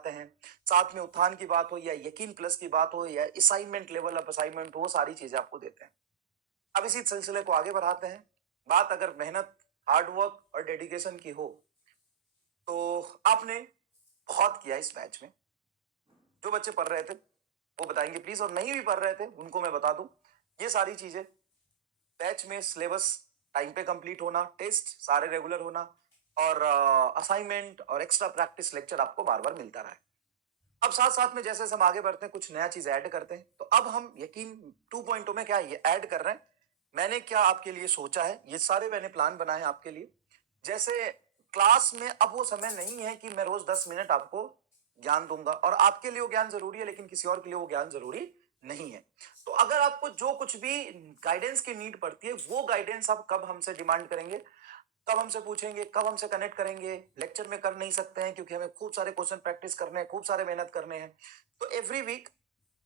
बढ़ाते हैं, साथ में उत्थान की बात हो या यकीन प्लस की बात हो या असाइनमेंट लेवल अप असाइनमेंट हो, वो सारी चीजें आपको देते हैं। अब इसी सिलसिले को आगे बढ़ाते हैं। बात अगर मेहनत, हार्डवर्क और डेडिकेशन की हो, तो आपने बहुत किया इस बैच में। जो बच्चे पढ़ रहे थे वो बताएंगे प्लीज, और नहीं भी पढ़ रहे थे उनको मैं बता दूं, ये सारी चीजें बैच में सिलेबस टाइम पे कंप्लीट होना, टेस्ट सारे रेगुलर होना और असाइनमेंट और एक्स्ट्रा प्रैक्टिस लेक्चर आपको बार बार मिलता रहा है। अब साथ साथ में जैसे हम आगे बढ़ते हैं, कुछ नया चीज ऐड करते हैं। तो अब हम यकीन 2.0 में क्या ये ऐड कर रहे हैं, मैंने क्या आपके लिए सोचा है, ये सारे मैंने प्लान बनाए हैं आपके लिए। जैसे क्लास में अब वो समय नहीं है कि मैं रोज 10 मिनट आपको ज्ञान दूंगा, और आपके लिए वो ज्ञान जरूरी है लेकिन किसी और के लिए वो ज्ञान जरूरी नहीं है। तो अगर आपको जो कुछ भी गाइडेंस की नीड पड़ती है, वो गाइडेंस आप कब हमसे डिमांड करेंगे, कब हमसे पूछेंगे, कब हमसे कनेक्ट करेंगे, लेक्चर में कर नहीं सकते हैं क्योंकि हमें खूब सारे क्वेश्चन प्रैक्टिस करने हैं, खूब सारे मेहनत करने हैं। तो एवरी वीक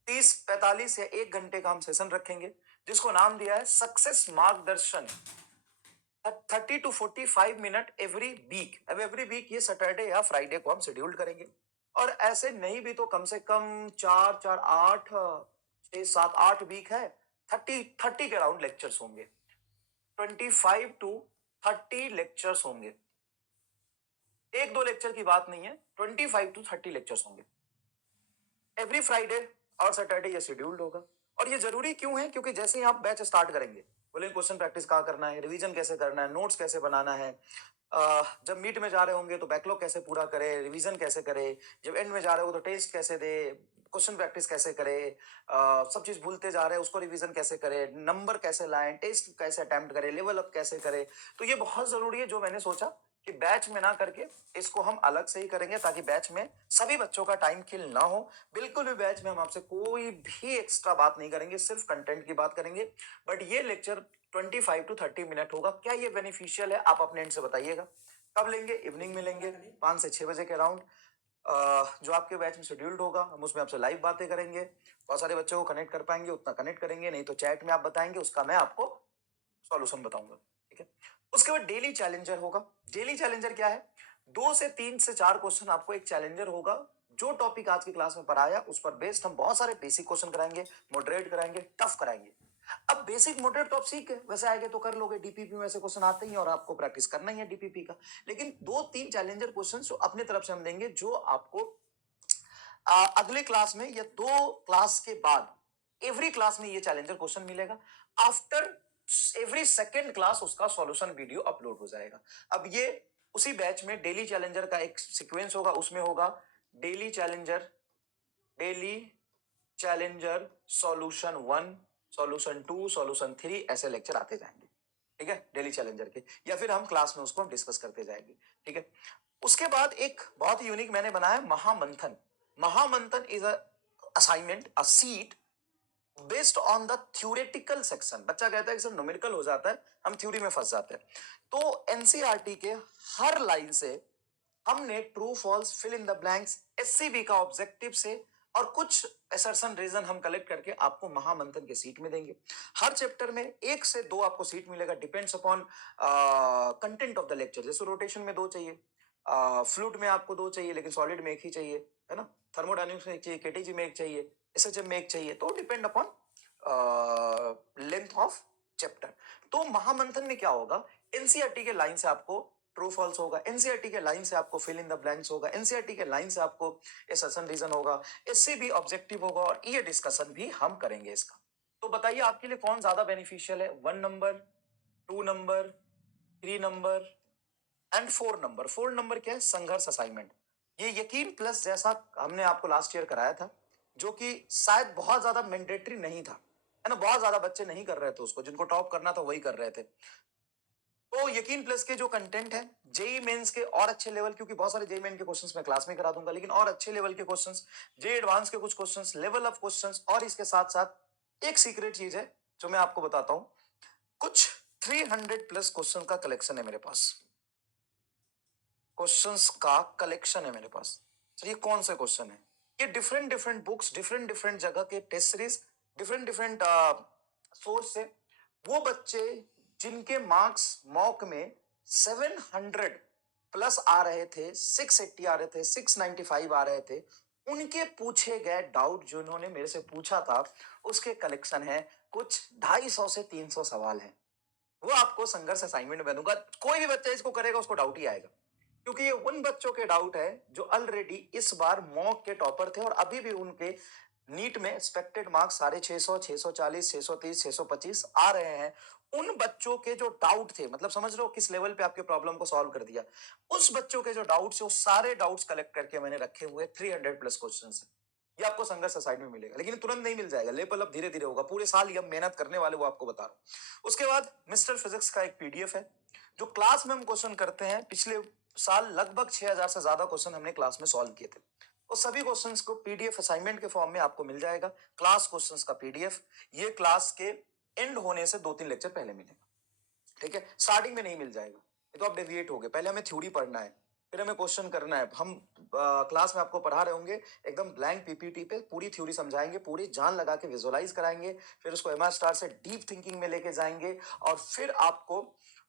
30-45 या 1 घंटे का हम सेशन रखेंगे, जिसको नाम दिया है सक्सेस मार्गदर्शन। 30 to 45 मिनट एवरी वीक। अब एवरी वीक ये सैटरडे या फ्राइडे को हम शेड्यूल करेंगे, और ऐसे नहीं भी तो कम से कम 4 4 8 6 7 8 वीक है, 30 के अराउंड लेक्चर्स होंगे। 25 to 30 लेक्चर्स होंगे। 1-2 लेक्चर की बात नहीं है, 25 to 30 लेक्चर्स होंगे एवरी फ्राइडे और सैटरडे। ये शेड्यूल्ड होगा। और ये जरूरी क्यों है, क्योंकि जैसे ही आप बैच स्टार्ट करेंगे, बोले क्वेश्चन प्रैक्टिस कहाँ करना है, रिवीजन कैसे करना है, नोट्स कैसे बनाना है, जब मीट में जा रहे होंगे तो बैकलॉग कैसे पूरा करे, रिवीजन कैसे करे, जब एंड में जा रहे हो तो टेस्ट कैसे दे, क्वेश्चन प्रैक्टिस कैसे करे, सब चीज भूलते जा रहे हैं उसको रिवीजन कैसे करे, नंबर कैसे लाएं, टेस्ट कैसे अटेम्प्ट करे, लेवल अप कैसे करे। तो ये बहुत जरूरी है, जो मैंने सोचा कि बैच में ना करके इसको हम अलग से ही करेंगे, ताकि बैच में सभी बच्चों का टाइम किल ना हो। बिल्कुल भी बैच में हम आपसे कोई भी एक्स्ट्रा बात नहीं करेंगे, सिर्फ कंटेंट की बात करेंगे। बट ये लेक्चर 25 to 30 मिनट होगा। क्या ये बेनिफिशियल है, आप अपने एंड से बताइएगा। कब लेंगे? इवनिंग में लेंगे, 5 से 6 बजे के अराउंड। जो आपके बैच में शेड्यूल्ड होगा, हम उसमें आपसे लाइव बातें करेंगे। बहुत सारे बच्चों को कनेक्ट कर पाएंगे उतना कनेक्ट करेंगे, नहीं तो चैट में आप बताएंगे, उसका मैं आपको सॉल्यूशन बताऊंगा। ठीक है। उसके बाद डेली चैलेंजर होगा। डेली चैलेंजर क्या है? 2 से 3 से 4 क्वेश्चन आपको एक चैलेंजर होगा। जो टॉपिक आज की क्लास में पढ़ाया उस पर बेस्ड हम बहुत सारे बेसिक क्वेश्चन कराएंगे, मॉडरेट कराएंगे, टफ कराएंगे। अब बेसिक मॉडरेट तो आप सीख गए, वैसे आएंगे तो कर लोगे, डीपीपी में ऐसे क्वेश्चन आते ही हैं और आपको प्रैक्टिस करना ही है डीपीपी का। लेकिन 2-3 चैलेंजर क्वेश्चन जो अपने तरफ से हम देंगे, जो आपको अगले क्लास में या 2 क्लास के बाद एवरी क्लास में ये चैलेंजर क्वेश्चन मिलेगा। आफ्टर एवरी सेकेंड क्लास उसका सॉल्यूशन वीडियो अपलोड हो जाएगा। अब ये उसी बैच में डेली चैलेंजर का एक सीक्वेंस होगा, उसमें होगा daily challenger, daily challenger solution 1, solution 2, solution 3, ऐसे लेक्चर आते जाएंगे। ठीक है, डेली चैलेंजर के, या फिर हम क्लास में उसको हम डिस्कस करते जाएंगे। ठीक है। उसके बाद एक बहुत ही यूनिक मैंने बनाया Mahamanthan. Mahamanthan is a assignment, a sheet based on the theoretical section. बच्चा कहता है कि सर न्यूमेरिकल हो जाता है, हम थ्योरी में फंस जाते हैं। तो एनसीईआरटी के हर लाइन से हमने true false, fill in the blanks, SCB का ऑब्जेक्टिव से और कुछ असर्शन रीजन हम कलेक्ट करके आपको महामंथन के सीट में देंगे। हर चैप्टर में 1 से 2 आपको सीट मिलेगा, depends upon content of the lecture. जैसे रोटेशन में 2 चाहिए, फ्लूइड में आपको 2 चाहिए लेकिन सॉलिड में 1 ही चाहिए, है ना। थर्मोडायनेमिक्स में 1 चाहिए, केटीजी में 1 चाहिए, एसएचएम में 1 चाहिए। तो depend upon length of chapter. तो महामंथन में क्या होगा, एनसीईआरटी के लाइन से आपको ट्रू फॉल्स होगा, एनसीईआरटी के लाइन से आपको फिल इन द ब्लैंक्स होगा, एनसीईआरटी के लाइन से आपको असर्शन रीजन होगा, इससे भी ऑब्जेक्टिव होगा, और ये डिस्कशन भी हम करेंगे इसका। तो बताइए आपके लिए कौन ज्यादा बेनिफिशियल है, 1 number, 2 number, 3 number and 4 number. 4 number क्या है? संघर्ष असाइनमेंट। ये यकीन प्लस जैसा हमने आपको लास्ट ईयर कराया था, जो कि शायद बहुत ज्यादा मैंडेटरी नहीं था, है ना। बहुत ज्यादा बच्चे नहीं कर रहे थे उसको, जिनको टॉप करना था वही कर रहे थे। तो यकीन प्लस के जो कंटेंट है, जेई मेंस के और अच्छे लेवल, क्योंकि बहुत सारे जेई मेन के क्वेश्चंस मैं क्लास में करा दूंगा, लेकिन और अच्छे लेवल के क्वेश्चंस, जेई एडवांस के कुछ क्वेश्चंस, लेवल ऑफ क्वेश्चंस, और इसके साथ साथ एक सीक्रेट चीज है जो मैं आपको बताता हूं, कुछ 300 प्लस क्वेश्चन का कलेक्शन है मेरे पास। क्वेश्चंस का कलेक्शन है मेरे पास। सर ये कौन से क्वेश्चन है? ये different different books, different different जगह के test series, different different source से। वो बच्चे जिनके मार्क्स मॉक में 700 प्लस आ रहे थे, 680 आ रहे थे, 695 आ रहे थे, उनके पूछे गए डाउट जो इन्होंने मेरे से पूछा था, उसके कलेक्शन है कुछ 250 से 300 सवाल हैं। वो आपको संघर्ष असाइनमेंट में दूंगा। कोई भी बच्चा इसको करेगा उसको डाउट ही आएगा, क्योंकि ये उन बच्चों के डाउट है जो ऑलरेडी इस बार मॉक के टॉपर थे और अभी भी उनके नीट में एक्सपेक्टेड मार्क्स 650, 640, 630, 625 आ रहे हैं। उन बच्चों के जो डाउट थे, मतलब समझ रहे हो किस लेवल पे आपके प्रॉब्लम को सॉल्व कर दिया, उस बच्चों के जो डाउट्स है, वो सारे डाउट्स कलेक्ट करके मैंने रखे हुए 300 प्लस क्वेश्चन है। ये आपको संघर्ष साइड में मिलेगा, लेकिन तुरंत नहीं मिल जाएगा, लेवल अप धीरे धीरे होगा, पूरे साल ये हम मेहनत करने वाले, वो आपको बता रहा हूं। उसके बाद मिस्टर फिजिक्स का एक पीडीएफ है, जो क्लास में हम क्वेश्चन करते हैं। पिछले साल लगभग 6000 से ज्यादा क्वेश्चन हमने क्लास में सॉल्व किए थे। वो सभी क्वेश्चंस को पीडीएफ असाइनमेंट के फॉर्म में आपको मिल जाएगा। क्लास क्वेश्चंस का पीडीएफ ये क्लास के एंड होने से 2-3 लेक्चर पहले मिलेगा, ठीक है? स्टार्टिंग में नहीं मिल जाएगा, ये तो आप डेविएट हो गए। पहले हमें थ्योरी पढ़ना है, फिर हमें क्वेश्चन करना है। हम क्लास में आपको पढ़ा रहे होंगे एकदम ब्लैंक पीपीटी पे, पूरी थ्योरी समझाएंगे, पूरी जान लगा के विजुअलाइज कराएंगे, फिर उसको एमआर स्टार से डीप थिंकिंग में लेके जाएंगे, और फिर आपको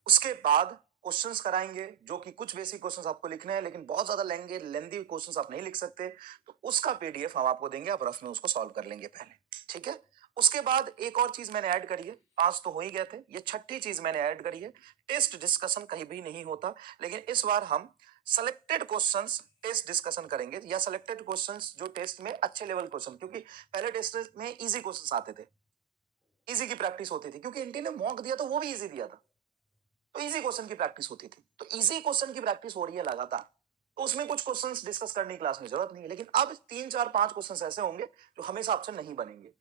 उसके बाद क्वेश्चंस कराएंगे, जो कि कुछ बेसिक क्वेश्चंस आपको लिखने हैं, लेकिन बहुत ज्यादा लेंदी क्वेश्चंस आप नहीं लिख सकते, तो उसका पीडीएफ हम आपको देंगे, आप रफ में उसको सॉल्व कर लेंगे पहले, ठीक है? उसके बाद एक और चीज मैंने ऐड करी है, 5 तो हो ही गए थे, ये छठी चीज मैंने ऐड करी है। टेस्ट डिस्कशन कहीं भी नहीं होता, लेकिन इस बार हम सेलेक्टेड क्वेश्चंस टेस्ट डिस्कशन करेंगे, या सेलेक्टेड क्वेश्चंस जो टेस्ट में अच्छे लेवल क्वेश्चन, क्योंकि पहले टेस्ट में इजी क्वेश्चंस आते थे, इजी की प्रैक्टिस होती थी, क्योंकि एनटी ने मॉक दिया तो वो भी इजी दिया था, तो इजी क्वेश्चन की प्रैक्टिस होती थी। तो इजी क्वेश्चन की प्रैक्टिस हो रही है लगातार, तो उसमें कुछ क्वेश्चंस डिस्कस करने की क्लास में जरूरत नहीं है, लेकिन अब 3 4 5 क्वेश्चंस ऐसे होंगे जो हमेशा ऑप्शन नहीं बनेंगे।